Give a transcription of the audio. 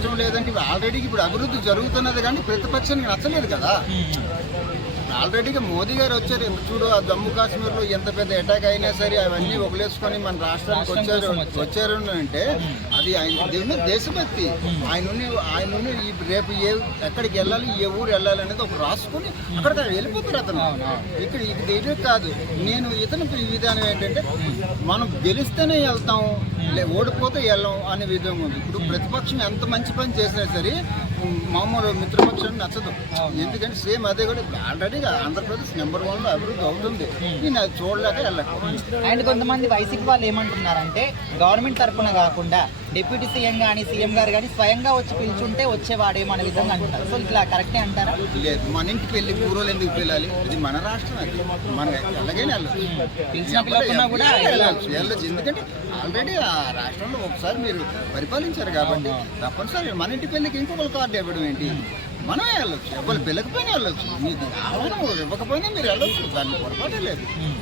ఇష్టం లేదంటే ఆల్రెడీ ఇప్పుడు అభివృద్ధి జరుగుతున్నది కానీ ప్రతిపక్షానికి నచ్చలేదు కదా. ఆల్రెడీగా మోదీ గారు వచ్చారు. చూడు ఆ జమ్మూ కాశ్మీర్లో ఎంత పెద్ద అటాక్ అయినా సరే అవన్నీ వదిలేసుకొని మన రాష్ట్రానికి వచ్చారు వచ్చారు అంటే అది ఆయన దేవుని దేశభక్తి. ఆయన ఆయన రేపు ఏ ఎక్కడికి వెళ్ళాలి ఏ ఊరు వెళ్ళాలి అనేది ఒక రాసుకొని అక్కడ వెళ్ళిపోతారు అతను. ఇక్కడ ఇది కాదు. నేను ఇతను ఈ విధానం ఏంటంటే మనం గెలిస్తేనే వెళ్తాం. లే ఓడిపోతే వెళ్ళాం అనే విధంగా ఉంది. ఇప్పుడు ప్రతిపక్షం ఎంత మంచి పని చేసినా సరే మామూలు మిత్రపక్షం నచ్చదు. ఎందుకంటే సేమ్ అదే కూడా ఆల్రెడీ ఆంధ్రప్రదేశ్ నెంబర్ వన్లో అభివృద్ధి అవుతుంది. నేను అది చూడలేక వెళ్ళక అండ్ కొంతమంది వైసీపీ వాళ్ళు ఏమంటున్నారంటే గవర్నమెంట్ తరపున కాకుండా డిప్యూటీ సీఎం కానీ సీఎం గారు కానీ స్వయంగా వచ్చి పిలుచుంటే వచ్చేవాడేమో అనే విధంగా అంటున్నారు. సో ఇట్లా కరెక్టే అంటారా? లేదు మన ఇంటికి వెళ్ళి కూరలు ఎందుకు వెళ్ళాలి ఇది మన రాష్ట్రం అది. మన ఎలాగైనా వెళ్ళచ్చు. పిలిచిన పిలవకున్నా కూడా వెళ్ళచ్చు. ఎందుకంటే ఆల్రెడీ ఆ రాష్ట్రంలో ఒకసారి మీరు పరిపాలించారు కాబట్టి తప్పనిసరి మన ఇంటి పెళ్ళికి ఇంకొకరు కార్డు ఇవ్వడం ఏంటి? మనమే వెళ్ళొచ్చు. ఎవరు పిల్లకపోయినా వెళ్ళొచ్చు. మీకు ఆహ్వానం ఇవ్వకపోయినా మీరు వెళ్ళొచ్చు. దాన్ని పొరపాటే లేదు.